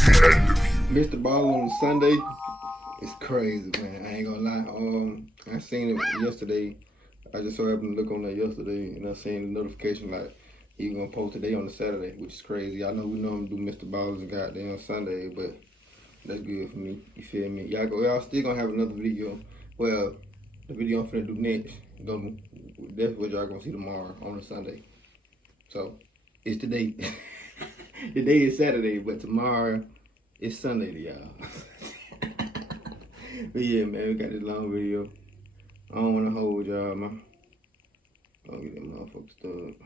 Mr. Ball on Sunday, it's crazy, man. I ain't gonna lie. I seen it yesterday. I just so happened to look on that yesterday, and I seen the notification like he gonna post today on the Saturday, which is crazy. I know we normally do Mr. Balls and goddamn Sunday, but that's good for me. You feel me? Y'all still gonna have another video. Well, the video I'm finna do next, that's what y'all gonna see tomorrow on a Sunday. So it's today. Today is Saturday, but tomorrow it's Sunday to y'all. But yeah, man, we got this long video. I don't want to hold y'all, man. Don't get them motherfuckers stuck.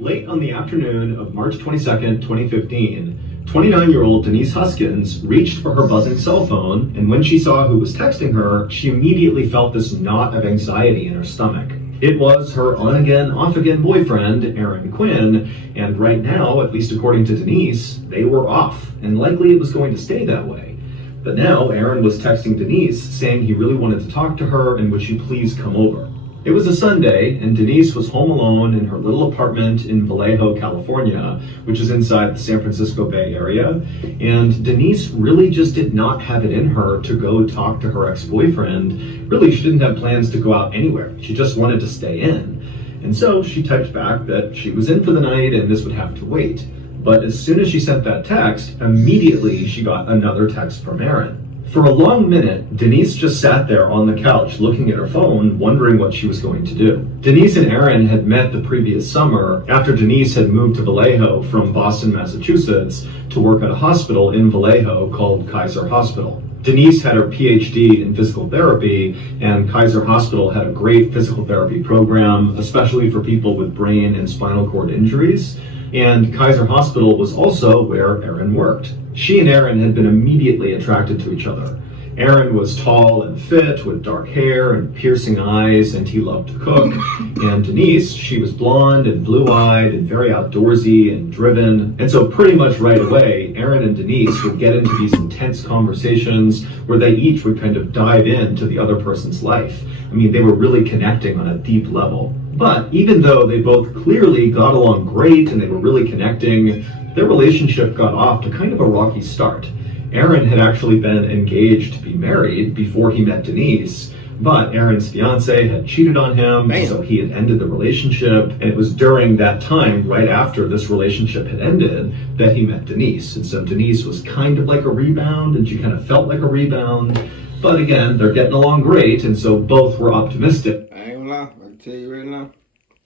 Late on the afternoon of March 22nd, 2015, 29-year-old Denise Huskins reached for her buzzing cell phone, and when she saw who was texting her, she immediately felt this knot of anxiety in her stomach. It was her on-again, off-again boyfriend, Aaron Quinn, and right now, at least according to Denise, they were off, and likely it was going to stay that way. But now, Aaron was texting Denise, saying he really wanted to talk to her and would she please come over. It was a Sunday, and Denise was home alone in her little apartment in Vallejo, California, which is inside the San Francisco Bay Area, and Denise really just did not have it in her to go talk to her ex-boyfriend. Really, she didn't have plans to go out anywhere. She just wanted to stay in. And so she typed back that she was in for the night and this would have to wait. But as soon as she sent that text, immediately she got another text from Aaron. For a long minute, Denise just sat there on the couch looking at her phone, wondering what she was going to do. Denise and Aaron had met the previous summer after Denise had moved to Vallejo from Boston, Massachusetts to work at a hospital in Vallejo called Kaiser Hospital. Denise had her PhD in physical therapy, and Kaiser Hospital had a great physical therapy program, especially for people with brain and spinal cord injuries. And Kaiser Hospital was also where Aaron worked. She and Aaron had been immediately attracted to each other. Aaron was tall and fit with dark hair and piercing eyes, and he loved to cook. And Denise, she was blonde and blue-eyed and very outdoorsy and driven. And so pretty much right away, Aaron and Denise would get into these intense conversations where they each would kind of dive into the other person's life. I mean, they were really connecting on a deep level. But even though they both clearly got along great and they were really connecting, their relationship got off to kind of a rocky start. Aaron had actually been engaged to be married before he met Denise, but Aaron's fiance had cheated on him, so he had ended the relationship, and it was during that time, right after this relationship had ended, that he met Denise. And so Denise was kind of like a rebound, and she kind of felt like a rebound, but again, they're getting along great, and so both were optimistic. I ain't gonna lie, I can tell you right now,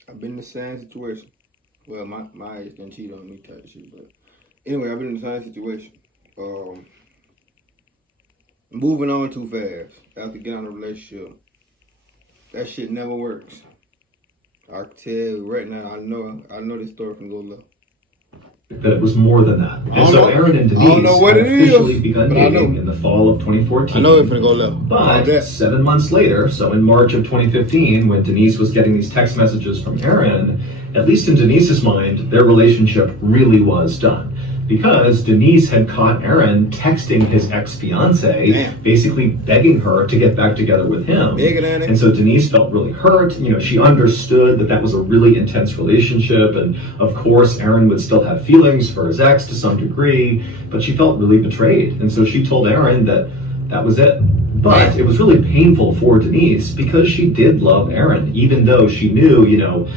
I've been in the same situation. Well, my ex didn't cheat on me type of shit, but anyway, I've been in the same situation. Moving on too fast after getting out of a relationship, that shit never works. I can tell you right now, I know this story can go left. That it was more than that. And so Aaron and Denise had officially begun dating in the fall of 2014. I know it's gonna go left. But 7 months later, so in March of 2015, when Denise was getting these text messages from Aaron, at least in Denise's mind, their relationship really was done. Because Denise had caught Aaron texting his ex-fiance, basically begging her to get back together with him. And so Denise felt really hurt. You know, she understood that that was a really intense relationship. And of course, Aaron would still have feelings for his ex to some degree, but she felt really betrayed. And so she told Aaron that that was it. But it was really painful for Denise because she did love Aaron, even though she knew,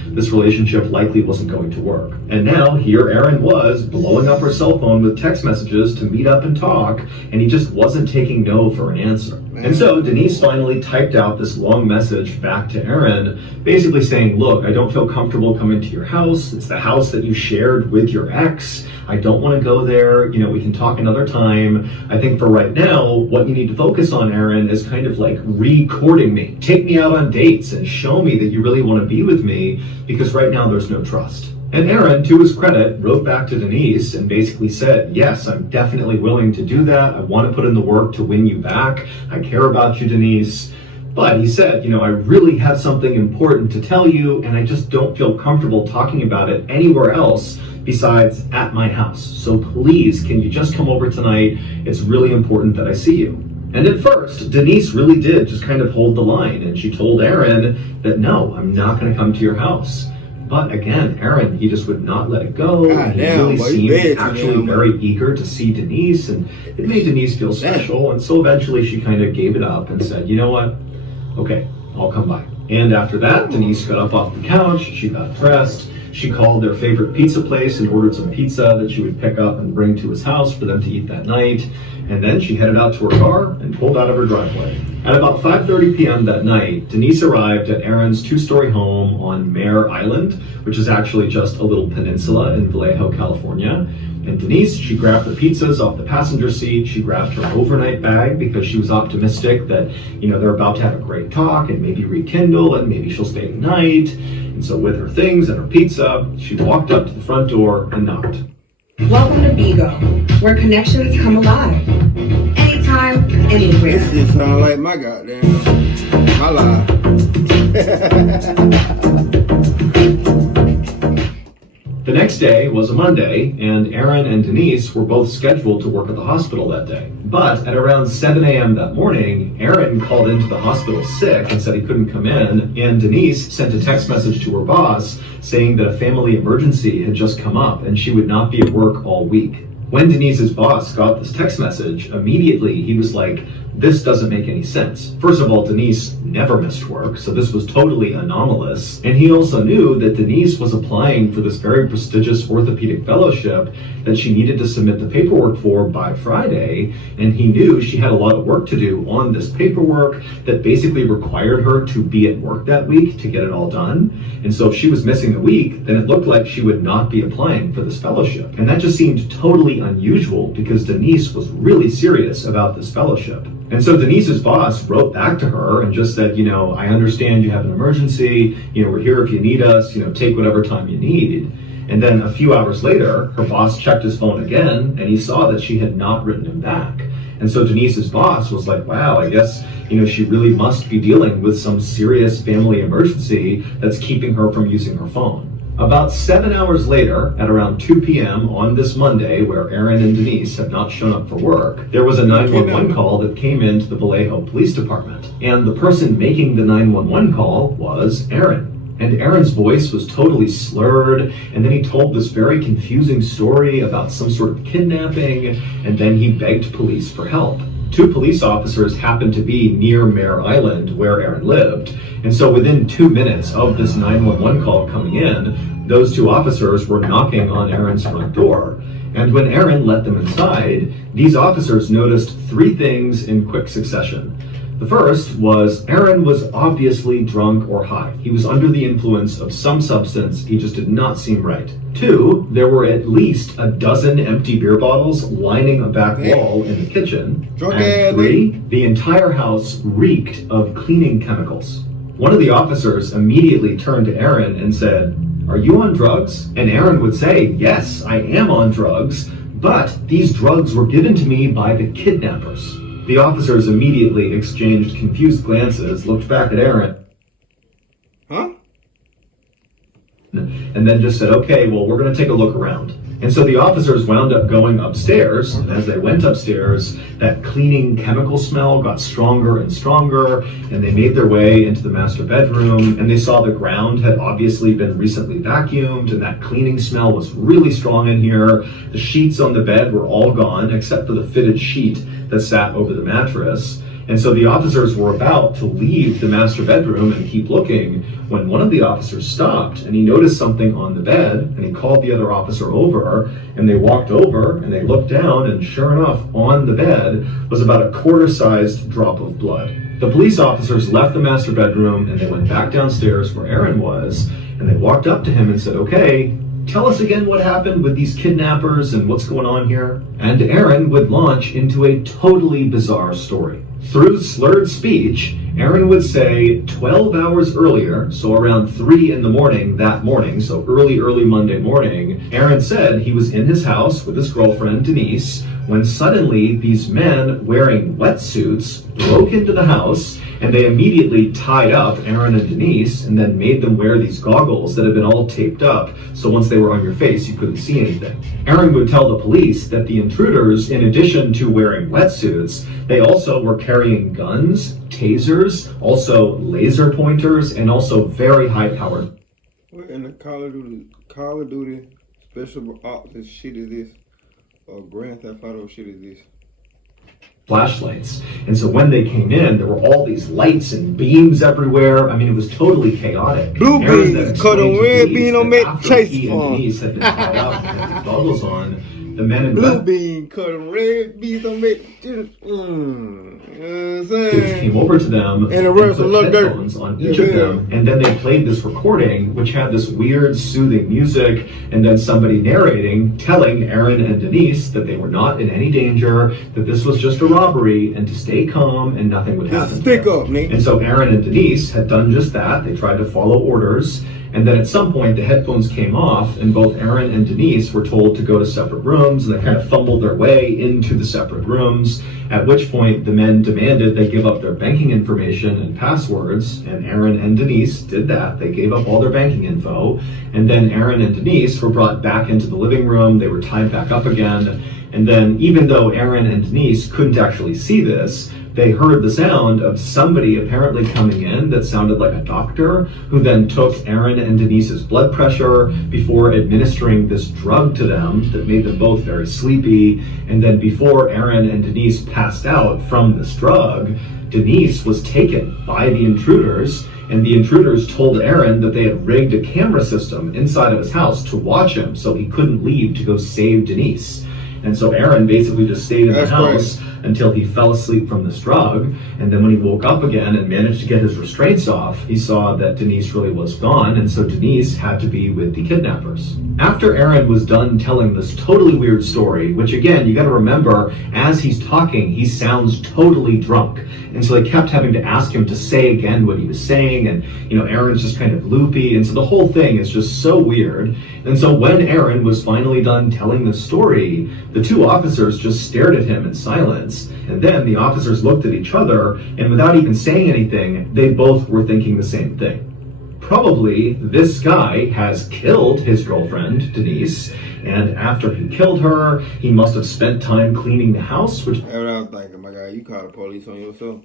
this relationship likely wasn't going to work. And now here Aaron was blowing up her cell phone with text messages to meet up and talk, and he just wasn't taking no for an answer. And so Denise finally typed out this long message back to Aaron, basically saying, look, I don't feel comfortable coming to your house. It's the house that you shared with your ex. I don't want to go there. We can talk another time. I think for right now, what you need to focus on, Aaron, is kind of like recording me. Take me out on dates and show me that you really want to be with me, because right now there's no trust. And Aaron, to his credit, wrote back to Denise and basically said, yes, I'm definitely willing to do that. I want to put in the work to win you back. I care about you, Denise. But he said, I really have something important to tell you, and I just don't feel comfortable talking about it anywhere else besides at my house. So please, can you just come over tonight? It's really important that I see you. And at first, Denise really did just kind of hold the line, and she told Aaron that, no, I'm not going to come to your house. But again, Aaron, he just would not let it go. God He damn, really boy, you seemed bad actually damn, very eager to see Denise, and it made Denise feel special. And so eventually she kind of gave it up and said, you know what? Okay, I'll come by. And after that, Denise got up off the couch, she got dressed, she called their favorite pizza place and ordered some pizza that she would pick up and bring to his house for them to eat that night. And then she headed out to her car and pulled out of her driveway. At about 5:30 p.m. that night, Denise arrived at Aaron's two-story home on Mare Island, which is actually just a little peninsula in Vallejo, California. And Denise, she grabbed the pizzas off the passenger seat, she grabbed her overnight bag because she was optimistic that, they're about to have a great talk and maybe rekindle and maybe she'll stay the night. And so with her things and her pizza, she walked up to the front door and knocked. Welcome to Bigo, where connections come alive. Anytime, anywhere. This just sound like my life. The next day was a Monday, and Aaron and Denise were both scheduled to work at the hospital that day. But at around 7 a.m. that morning, Aaron called into the hospital sick and said he couldn't come in, and Denise sent a text message to her boss saying that a family emergency had just come up and she would not be at work all week. When Denise's boss got this text message, immediately he was like, this doesn't make any sense. First of all, Denise never missed work, so this was totally anomalous. And he also knew that Denise was applying for this very prestigious orthopedic fellowship that she needed to submit the paperwork for by Friday. And he knew she had a lot of work to do on this paperwork that basically required her to be at work that week to get it all done. And so if she was missing a week, then it looked like she would not be applying for this fellowship. And that just seemed totally unusual because Denise was really serious about this fellowship. And so Denise's boss wrote back to her and just said, I understand you have an emergency, we're here if you need us, take whatever time you need. And then a few hours later, her boss checked his phone again and he saw that she had not written him back. And so Denise's boss was like, wow, I guess, she really must be dealing with some serious family emergency that's keeping her from using her phone. About 7 hours later, at around 2 p.m. on this Monday, where Aaron and Denise had not shown up for work, there was a 911 call that came into the Vallejo Police Department. And the person making the 911 call was Aaron. And Aaron's voice was totally slurred, and then he told this very confusing story about some sort of kidnapping, and then he begged police for help. 2 police officers happened to be near Mare Island, where Aaron lived, and so within 2 minutes of this 911 call coming in, those 2 officers were knocking on Aaron's front door. And when Aaron let them inside, these officers noticed 3 things in quick succession. The first was Aaron was obviously drunk or high. He was under the influence of some substance. He just did not seem right. 2, there were at least a dozen empty beer bottles lining a back wall in the kitchen. And 3, the entire house reeked of cleaning chemicals. One of the officers immediately turned to Aaron and said, "Are you on drugs?" And Aaron would say, "Yes, I am on drugs, but these drugs were given to me by the kidnappers." The officers immediately exchanged confused glances, looked back at Aaron, and then just said, "Okay, well, we're going to take a look around." And so the officers wound up going upstairs, and as they went upstairs, that cleaning chemical smell got stronger and stronger, and they made their way into the master bedroom, and they saw the ground had obviously been recently vacuumed, and that cleaning smell was really strong in here. The sheets on the bed were all gone, except for the fitted sheet that sat over the mattress. And so the officers were about to leave the master bedroom and keep looking when one of the officers stopped and he noticed something on the bed, and he called the other officer over, and they walked over and they looked down, and sure enough, on the bed was about a quarter-sized drop of blood. The police officers left the master bedroom and they went back downstairs where Aaron was, and they walked up to him and said, "Okay, tell us again what happened with these kidnappers and what's going on here." And Aaron would launch into a totally bizarre story. Through slurred speech, Aaron would say 12 hours earlier, so around 3 in the morning that morning, so early Monday morning, Aaron said he was in his house with his girlfriend, Denise, when suddenly these men wearing wetsuits broke into the house, and they immediately tied up Aaron and Denise and then made them wear these goggles that had been all taped up, so once they were on your face, you couldn't see anything. Aaron would tell the police that the intruders, in addition to wearing wetsuits, they also were carrying guns, tasers, also laser pointers, and also very high-powered What in the Call of Duty Special Ops shit is this? Or Grand Theft Auto shit is this? Flashlights. And so when they came in, there were all these lights and beams everywhere. I mean, it was totally chaotic. Blue beans, cut a red bean on that chase he and Denise had been tied up and had goggles on, the men in blue bean, cut a red beans on that. You know what I'm saying? Came over to them and put headphones on each of them, and then they played this recording, which had this weird, soothing music, and then somebody narrating, telling Aaron and Denise that they were not in any danger, that this was just a robbery, and to stay calm and nothing would happen. Stick up, Nick. And so Aaron and Denise had done just that. They tried to follow orders. And then at some point, the headphones came off, and both Aaron and Denise were told to go to separate rooms, and they kind of fumbled their way into the separate rooms, at which point the men demanded they give up their banking information and passwords, and Aaron and Denise did that. They gave up all their banking info, and then Aaron and Denise were brought back into the living room. They were tied back up again, and then even though Aaron and Denise couldn't actually see this, they heard the sound of somebody apparently coming in that sounded like a doctor, who then took Aaron and Denise's blood pressure before administering this drug to them that made them both very sleepy. And then before Aaron and Denise passed out from this drug, Denise was taken by the intruders, and the intruders told Aaron that they had rigged a camera system inside of his house to watch him so he couldn't leave to go save Denise. And so Aaron basically just stayed in the house until he fell asleep from this drug. And then when he woke up again and managed to get his restraints off, he saw that Denise really was gone. And so Denise had to be with the kidnappers. After Aaron was done telling this totally weird story, which again, you got to remember, as he's talking, he sounds totally drunk. And so they kept having to ask him to say again what he was saying. And, Aaron's just kind of loopy. And so the whole thing is just so weird. And so when Aaron was finally done telling the story, the two officers just stared at him in silence. And then the officers looked at each other, and without even saying anything, they both were thinking the same thing. Probably this guy has killed his girlfriend, Denise, and after he killed her, he must have spent time cleaning the house, which... That's what I was thinking, my guy. You call the police on yourself.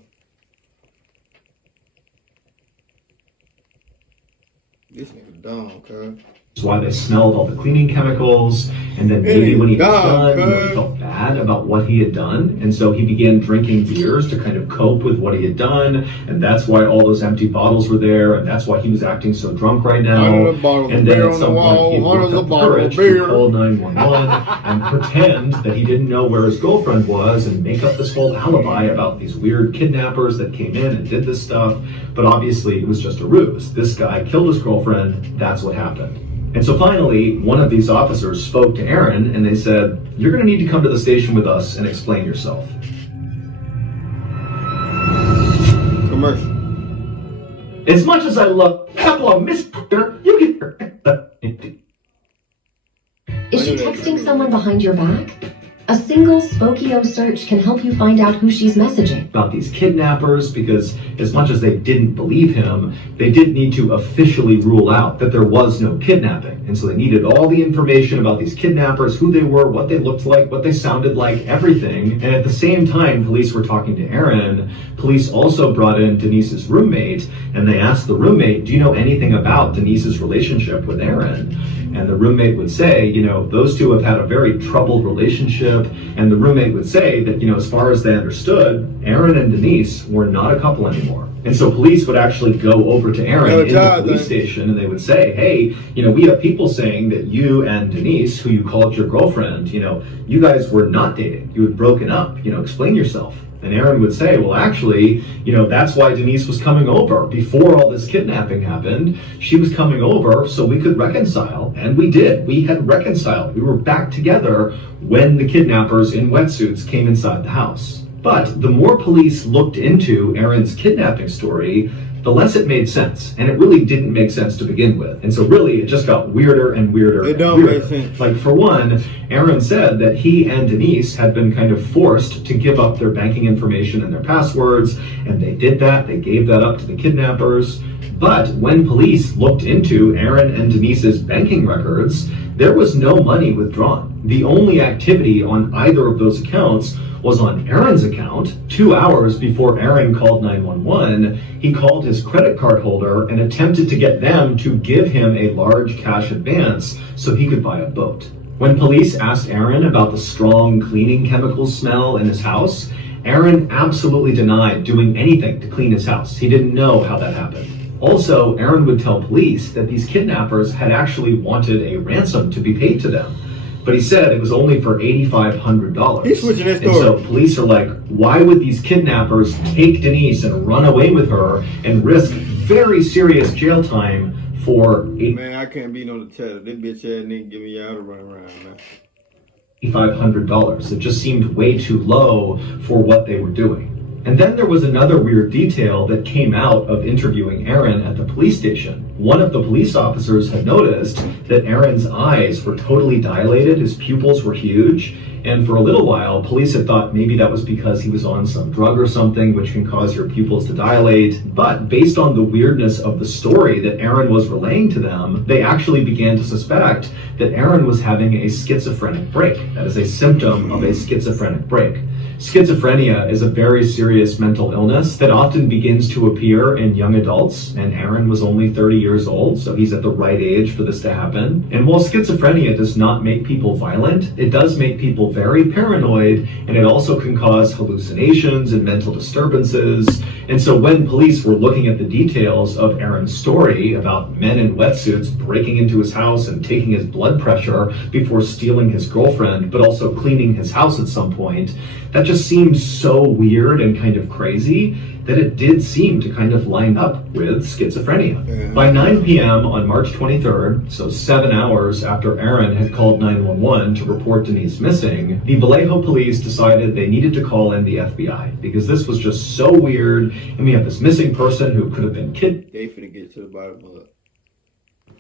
This nigga dumb, cuz. That's why they smelled all the cleaning chemicals, and then maybe when he was done, he felt bad about what he had done, and so he began drinking beers to kind of cope with what he had done, and that's why all those empty bottles were there, and that's why he was acting so drunk right now. And then at some point, he worked up the courage to call 911 and pretend that he didn't know where his girlfriend was, and make up this whole alibi about these weird kidnappers that came in and did this stuff. But obviously, it was just a ruse. This guy killed his girlfriend. That's what happened. And so finally, one of these officers spoke to Aaron, and they said, "You're going to need to come to the station with us and explain yourself." Commercial. As much as I love a couple of Mr. You can... Is she texting someone behind your back? A single Spokio search can help you find out who she's messaging. About these kidnappers, because as much as they didn't believe him, they did need to officially rule out that there was no kidnapping. And so they needed all the information about these kidnappers, who they were, what they looked like, what they sounded like, everything. And at the same time, police were talking to Aaron. Police also brought in Denise's roommate, and they asked the roommate, "Do you know anything about Denise's relationship with Aaron?" And the roommate would say, those two have had a very troubled relationship. And the roommate would say that, as far as they understood, Aaron and Denise were not a couple anymore. And so police would actually go over to Aaron in the police station, and they would say, "Hey, we have people saying that you and Denise, who you called your girlfriend, you guys were not dating. You had broken up. Explain yourself." And Aaron would say, "Well, actually, that's why Denise was coming over. Before all this kidnapping happened, she was coming over so we could reconcile." And we did. We had reconciled. We were back together when the kidnappers in wetsuits came inside the house. But the more police looked into Aaron's kidnapping story, the less it made sense. And it really didn't make sense to begin with. And so really, it just got weirder and weirder. It don't make sense. Like, for one, Aaron said that he and Denise had been kind of forced to give up their banking information and their passwords, and they did that. They gave that up to the kidnappers. But when police looked into Aaron and Denise's banking records, there was no money withdrawn. The only activity on either of those accounts was on Aaron's account. 2 hours before Aaron called 911, he called his credit card holder and attempted to get them to give him a large cash advance so he could buy a boat. When police asked Aaron about the strong cleaning chemicals smell in his house, Aaron absolutely denied doing anything to clean his house. He didn't know how that happened. Also, Aaron would tell police that these kidnappers had actually wanted a ransom to be paid to them, but he said it was only for $8,500. He's switching his story. And so police are like, why would these kidnappers take Denise and run away with her and risk very serious jail time for Man, I can't be on the tether. This bitch ass nigga give me out to run around, man. $8,500. It just seemed way too low for what they were doing. And then there was another weird detail that came out of interviewing Aaron at the police station. One of the police officers had noticed that Aaron's eyes were totally dilated, his pupils were huge, and for a little while, police had thought maybe that was because he was on some drug or something, which can cause your pupils to dilate. But based on the weirdness of the story that Aaron was relaying to them, they actually began to suspect that Aaron was having a schizophrenic break. That is a symptom of a schizophrenic break. Schizophrenia is a very serious mental illness that often begins to appear in young adults, and Aaron was only 30 years old, so he's at the right age for this to happen. And while schizophrenia does not make people violent, it does make people very paranoid, and it also can cause hallucinations and mental disturbances. And so when police were looking at the details of Aaron's story about men in wetsuits breaking into his house and taking his blood pressure before stealing his girlfriend, but also cleaning his house at some point, that just seemed so weird and kind of crazy that it did seem to kind of line up with schizophrenia. Yeah. By 9 p.m. on March 23rd, so 7 hours after Aaron had called 911 to report Denise missing, the Vallejo police decided they needed to call in the FBI because this was just so weird, and we have this missing person who could have been kidnapped. They finna get to the bottom of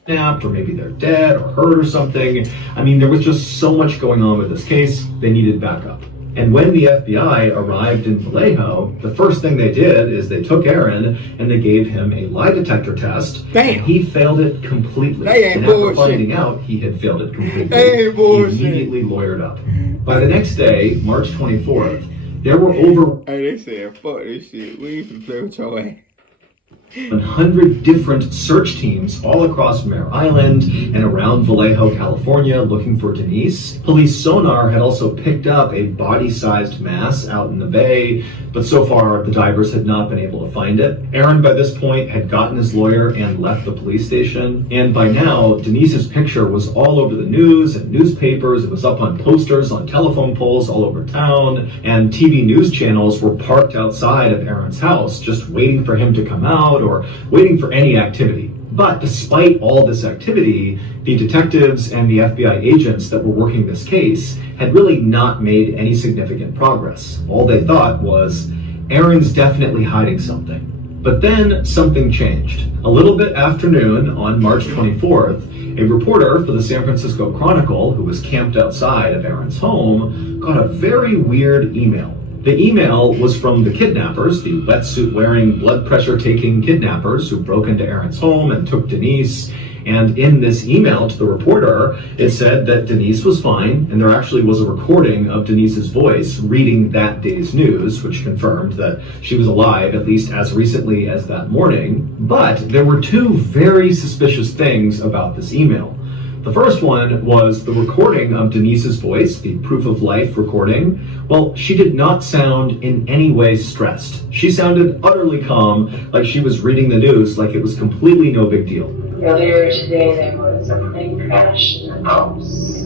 it. Or maybe they're dead or hurt or something. I mean, there was just so much going on with this case, they needed backup. And when the FBI arrived in Vallejo, the first thing they did is they took Aaron and they gave him a lie detector test. Damn. And he failed it completely. They ain't and after bullshit. finding out he had failed it completely, They ain't bullshit. he immediately lawyered up. By the next day, March 24th, there were over Hey, they said, fuck this shit. We ain't finna play with your ass. 100 different search teams all across Mare Island and around Vallejo, California, looking for Denise. Police sonar had also picked up a body-sized mass out in the bay, but so far the divers had not been able to find it. Aaron, by this point, had gotten his lawyer and left the police station, and by now, Denise's picture was all over the news and newspapers. It was up on posters on telephone poles all over town, and TV news channels were parked outside of Aaron's house, just waiting for him to come out or waiting for any activity. But despite all this activity, the detectives and the FBI agents that were working this case had really not made any significant progress. All they thought was, Aaron's definitely hiding something. But then something changed. A little bit after noon on March 24th, a reporter for the San Francisco Chronicle, who was camped outside of Aaron's home, got a very weird email. The email was from the kidnappers, the wetsuit-wearing, blood pressure-taking kidnappers who broke into Aaron's home and took Denise. And in this email to the reporter, it said that Denise was fine, and there actually was a recording of Denise's voice reading that day's news, which confirmed that she was alive at least as recently as that morning. But there were two very suspicious things about this email. The first one was the recording of Denise's voice, the proof of life recording. Well, she did not sound in any way stressed. She sounded utterly calm, like she was reading the news, like it was completely no big deal. Earlier today, there was a plane crash in the Alps.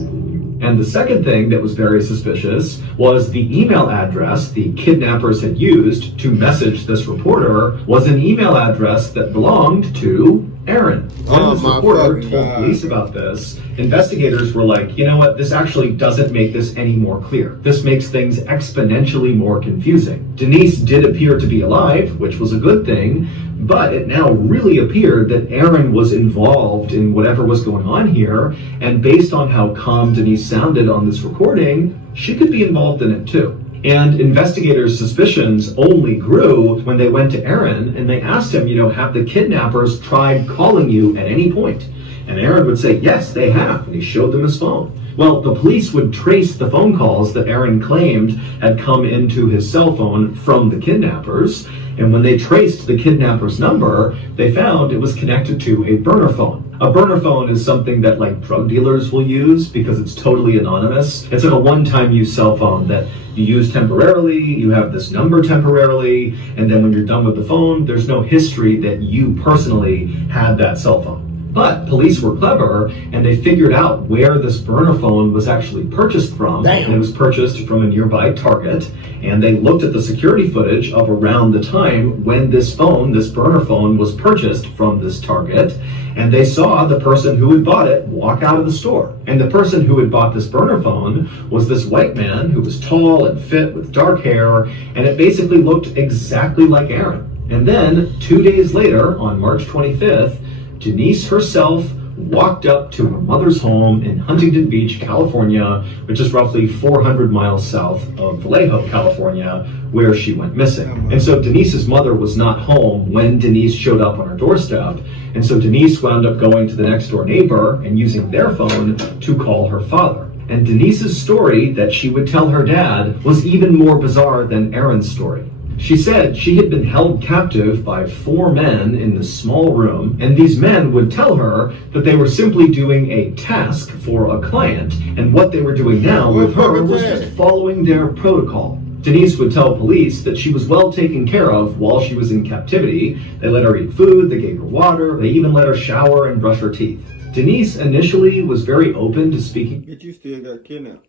And the second thing that was very suspicious was the email address the kidnappers had used to message this reporter was an email address that belonged to Aaron. When this reporter told police about this, investigators were like, you know what, this actually doesn't make this any more clear. This makes things exponentially more confusing. Denise did appear to be alive, which was a good thing, but it now really appeared that Aaron was involved in whatever was going on here, and based on how calm Denise sounded on this recording, she could be involved in it too. And investigators' suspicions only grew when they went to Aaron and they asked him, have the kidnappers tried calling you at any point? And Aaron would say, yes, they have, and he showed them his phone. Well, the police would trace the phone calls that Aaron claimed had come into his cell phone from the kidnappers, and when they traced the kidnapper's number, they found it was connected to a burner phone. A burner phone is something that like drug dealers will use because it's totally anonymous. It's like a one-time use cell phone that you use temporarily, you have this number temporarily, and then when you're done with the phone, there's no history that you personally had that cell phone. But police were clever, and they figured out where this burner phone was actually purchased from. Damn. And it was purchased from a nearby Target, and they looked at the security footage of around the time when this burner phone, was purchased from this Target, and they saw the person who had bought it walk out of the store. And the person who had bought this burner phone was this white man who was tall and fit with dark hair, and it basically looked exactly like Aaron. And then, 2 days later, on March 25th, Denise herself walked up to her mother's home in Huntington Beach, California, which is roughly 400 miles south of Vallejo, California, where she went missing. And so Denise's mother was not home when Denise showed up on her doorstep, and so Denise wound up going to the next door neighbor and using their phone to call her father. And Denise's story that she would tell her dad was even more bizarre than Aaron's story. She said she had been held captive by 4 men in this small room, and these men would tell her that they were simply doing a task for a client, and what they were doing now with her was just following their protocol. Denise would tell police that she was well taken care of while she was in captivity. They let her eat food, they gave her water, they even let her shower and brush her teeth. Denise initially was very open to speaking Yet you still got kidnapped.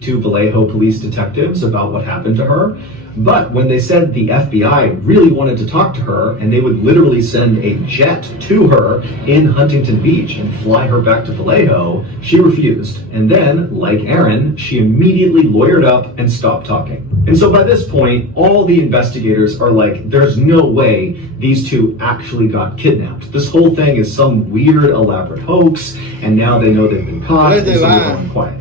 to Vallejo police detectives about what happened to her. But when they said the FBI really wanted to talk to her, and they would literally send a jet to her in Huntington Beach and fly her back to Vallejo, she refused. And then, like Aaron, she immediately lawyered up and stopped talking. And so by this point, all the investigators are like, there's no way these two actually got kidnapped. This whole thing is some weird, elaborate hoax, and now they know they've been caught, and so they're going quiet.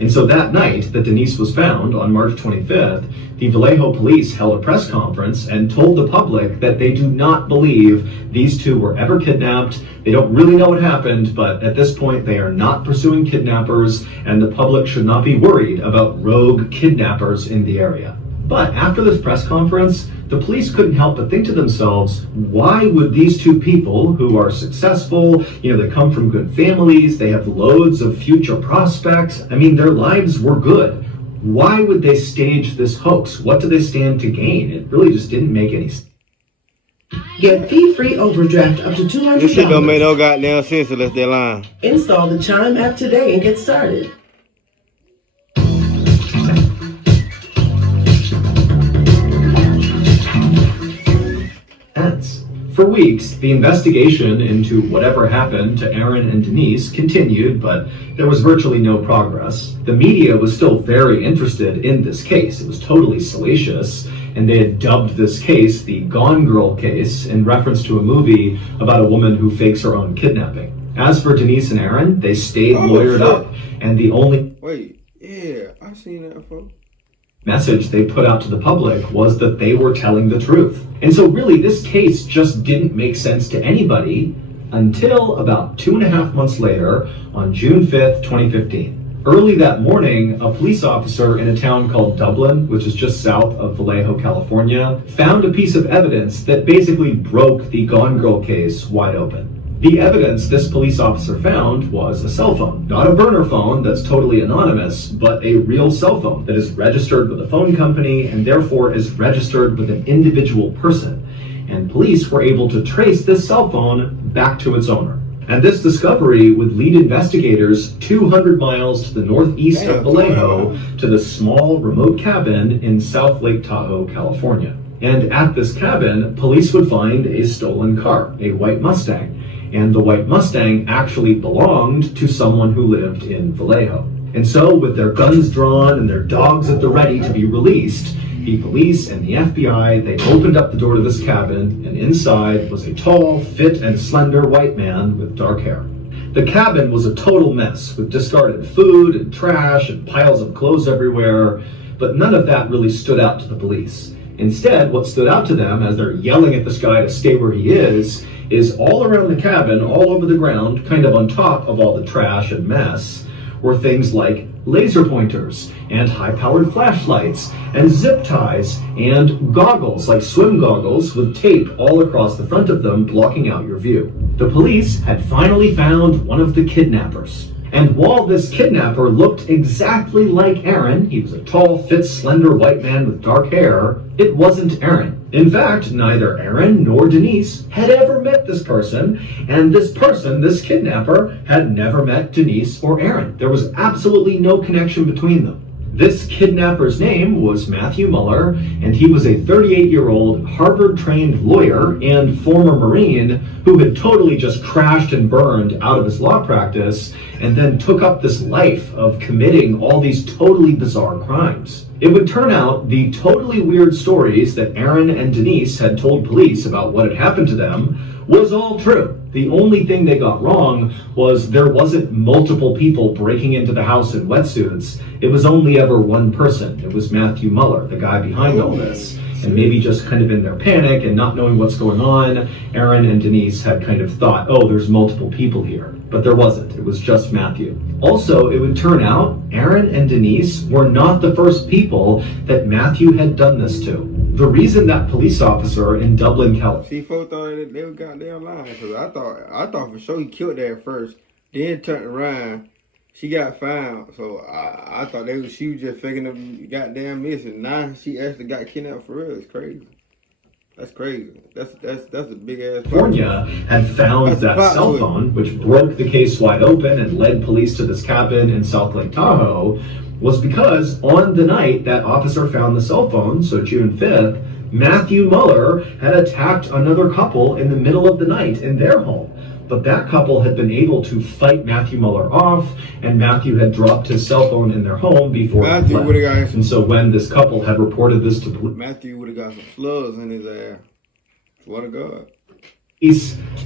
And so that night that Denise was found, on March 25th, the Vallejo police held a press conference and told the public that they do not believe these two were ever kidnapped. They don't really know what happened, but at this point they are not pursuing kidnappers, and the public should not be worried about rogue kidnappers in the area. But after this press conference, the police couldn't help but think to themselves, why would these two people who are successful, they come from good families, they have loads of future prospects, their lives were good. Why would they stage this hoax? What do they stand to gain? It really just didn't make any sense. Get fee-free overdraft up to $200. This shit don't make no goddamn sense unless they're lying. Install the Chime app today and get started. For weeks, the investigation into whatever happened to Aaron and Denise continued, but there was virtually no progress. The media was still very interested in this case. It was totally salacious, and they had dubbed this case the Gone Girl case in reference to a movie about a woman who fakes her own kidnapping. As for Denise and Aaron, they stayed lawyered up, and the only I seen that before. Message they put out to the public was that they were telling the truth. And so really this case just didn't make sense to anybody until about 2.5 months later on June 5th, 2015. Early that morning, a police officer in a town called Dublin, which is just south of Vallejo, California, found a piece of evidence that basically broke the Gone Girl case wide open. The evidence this police officer found was a cell phone. Not a burner phone that's totally anonymous, but a real cell phone that is registered with a phone company and therefore is registered with an individual person. And police were able to trace this cell phone back to its owner. And this discovery would lead investigators 200 miles to the northeast of Vallejo to the small remote cabin in South Lake Tahoe, California. And at this cabin, police would find a stolen car, a white Mustang. And the white Mustang actually belonged to someone who lived in Vallejo. And so, with their guns drawn and their dogs at the ready to be released, the police and the FBI, they opened up the door to this cabin, and inside was a tall, fit, and slender white man with dark hair. The cabin was a total mess, with discarded food and trash and piles of clothes everywhere, but none of that really stood out to the police. Instead, what stood out to them as they're yelling at this guy to stay where he is all around the cabin, all over the ground, kind of on top of all the trash and mess, were things like laser pointers and high-powered flashlights and zip ties and goggles, like swim goggles, with tape all across the front of them blocking out your view. The police had finally found one of the kidnappers. And while this kidnapper looked exactly like Aaron, he was a tall, fit, slender white man with dark hair, it wasn't Aaron. In fact, neither Aaron nor Denise had ever met this person, and this person, this kidnapper, had never met Denise or Aaron. There was absolutely no connection between them. This kidnapper's name was Matthew Muller, and he was a 38-year-old Harvard-trained lawyer and former Marine who had totally just crashed and burned out of his law practice and then took up this life of committing all these totally bizarre crimes. It would turn out the totally weird stories that Aaron and Denise had told police about what had happened to them was all true. The only thing they got wrong was there wasn't multiple people breaking into the house in wetsuits. It was only ever one person. It was Matthew Muller, the guy behind all this. And maybe just kind of in their panic and not knowing what's going on, Aaron and Denise had kind of thought, oh, there's multiple people here. But there wasn't. It was just Matthew. Also, it would turn out Aaron and Denise were not the first people that Matthew had done this to. The reason that police officer in Dublin, California... See, folks thought they were goddamn lying, because I thought for sure he killed her first, then turned around. She got found, so I thought she was just faking them goddamn missing. Now she actually got kidnapped for real. It's crazy. That's crazy. That's a big ass. California had found that cell phone, which broke the case wide open and led police to this cabin in South Lake Tahoe, was because on the night that officer found the cell phone, so June 5th, Matthew Muller had attacked another couple in the middle of the night in their home. But that couple had been able to fight Matthew Muller off, and Matthew had dropped his cell phone in their home before he left. And so when this couple had reported this to police, Matthew would have got some slugs in his ass. Swear to God.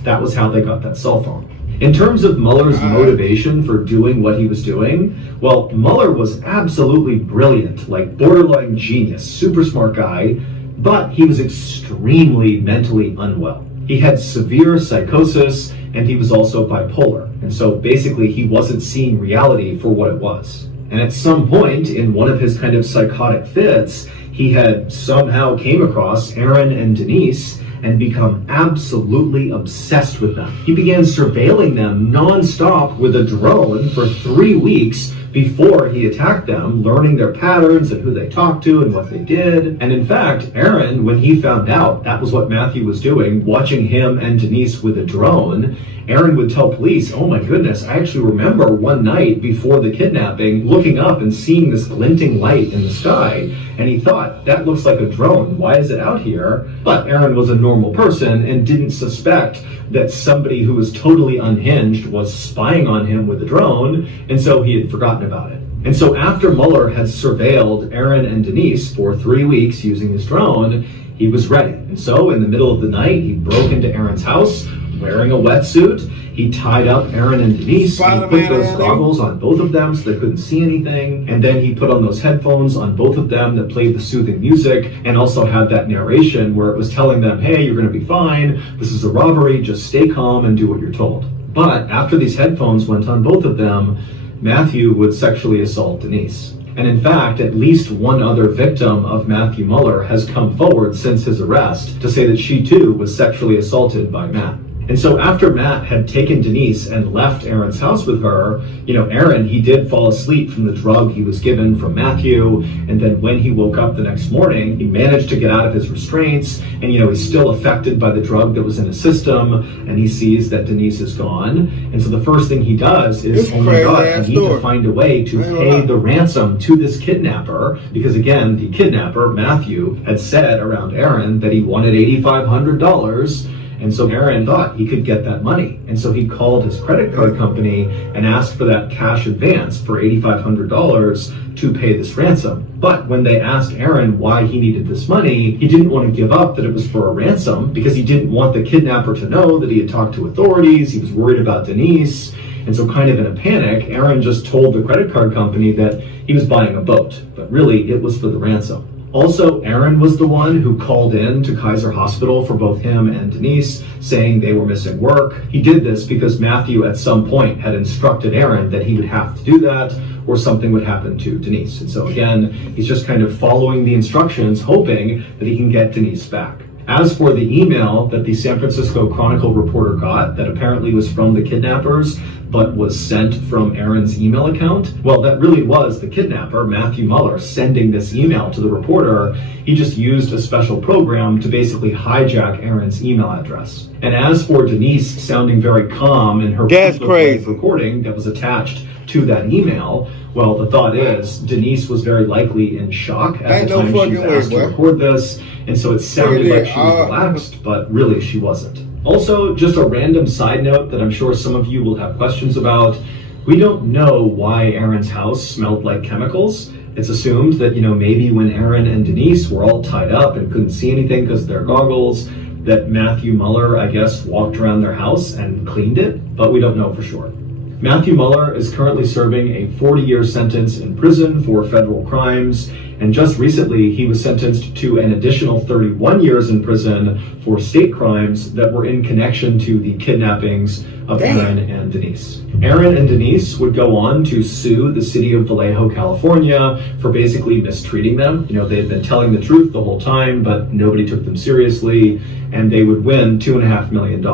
That was how they got that cell phone. In terms of Muller's motivation for doing what he was doing, well, Muller was absolutely brilliant, like borderline genius, super smart guy, but he was extremely mentally unwell. He had severe psychosis, and he was also bipolar. And so basically he wasn't seeing reality for what it was. And at some point in one of his kind of psychotic fits, he had somehow came across Aaron and Denise and become absolutely obsessed with them. He began surveilling them nonstop with a drone for 3 weeks before he attacked them, learning their patterns and who they talked to and what they did. And in fact, Aaron, when he found out that was what Matthew was doing, watching him and Denise with a drone, Aaron would tell police, oh my goodness, I actually remember one night before the kidnapping, looking up and seeing this glinting light in the sky, and he thought, that looks like a drone, why is it out here? But Aaron was a normal person and didn't suspect that somebody who was totally unhinged was spying on him with a drone, and so he had forgotten about it. And so after Muller had surveilled Aaron and Denise for 3 weeks using his drone, he was ready. And so in the middle of the night, he broke into Aaron's house wearing a wetsuit. He tied up Aaron and Denise. He put those goggles on both of them so they couldn't see anything. And then he put on those headphones on both of them that played the soothing music and also had that narration where it was telling them, hey, you're going to be fine. This is a robbery. Just stay calm and do what you're told. But after these headphones went on both of them, Matthew would sexually assault Denise. And in fact, at least one other victim of Matthew Muller has come forward since his arrest to say that she too was sexually assaulted by Matt. And so after Matt had taken Denise and left Aaron's house with her, Aaron, he did fall asleep from the drug he was given from Matthew. And then when he woke up the next morning, he managed to get out of his restraints. And, he's still affected by the drug that was in his system. And he sees that Denise is gone. And so the first thing he does is, oh my God, I need to find a way to pay the ransom to this kidnapper. Because again, the kidnapper, Matthew, had said around Aaron that he wanted $8,500. And so Aaron thought he could get that money. And so he called his credit card company and asked for that cash advance for $8,500 to pay this ransom. But when they asked Aaron why he needed this money, he didn't want to give up that it was for a ransom because he didn't want the kidnapper to know that he had talked to authorities. He was worried about Denise. And so kind of in a panic, Aaron just told the credit card company that he was buying a boat, but really it was for the ransom. Also, Aaron was the one who called in to Kaiser Hospital for both him and Denise, saying they were missing work. He did this because Matthew at some point had instructed Aaron that he would have to do that or something would happen to Denise. And so again, he's just kind of following the instructions, hoping that he can get Denise back. As for the email that the San Francisco Chronicle reporter got that apparently was from the kidnappers, but was sent from Aaron's email account, well, that really was the kidnapper, Matthew Muller, sending this email to the reporter. He just used a special program to basically hijack Aaron's email address. And as for Denise sounding very calm in her recording that was attached to that email, well, the thought is Denise was very likely in shock at the time she was asked to record this, and so it sounded like she was relaxed, but really she wasn't. Also, just a random side note that I'm sure some of you will have questions about. We don't know why Aaron's house smelled like chemicals. It's assumed that, maybe when Aaron and Denise were all tied up and couldn't see anything because of their goggles, that Matthew Muller, I guess, walked around their house and cleaned it, but we don't know for sure. Matthew Muller is currently serving a 40-year sentence in prison for federal crimes, and just recently he was sentenced to an additional 31 years in prison for state crimes that were in connection to the kidnappings of Aaron and Denise. Aaron and Denise would go on to sue the city of Vallejo, California for basically mistreating them. They had been telling the truth the whole time, but nobody took them seriously, and they would win $2.5 million.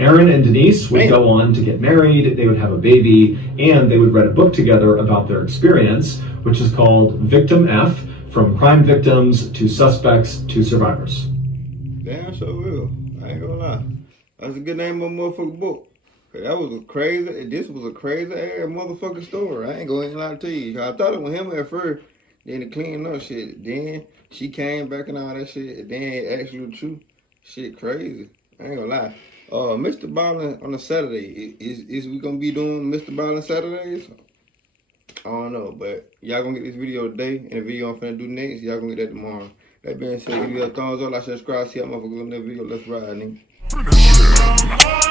Aaron and Denise would go on to get married, they would have a baby, and they would write a book together about their experience, which is called Victim F, From Crime Victims to Suspects to Survivors. Damn, so real. I ain't gonna lie. That's a good name of a motherfucking book. That was this was a crazy ass motherfucking story. I ain't gonna lie to you. I thought it was him at first, then to clean up shit. Then she came back and all that shit, and then it actually was true. Shit crazy. I ain't gonna lie. Mr. Ballen on a Saturday. Is we gonna be doing Mr. Ballen Saturdays? I don't know, but y'all gonna get this video today, and the video I'm finna do next, y'all gonna get that tomorrow. That being said, give me a thumbs up, like, subscribe, see how motherfuckers on that video. Let's ride, nigga.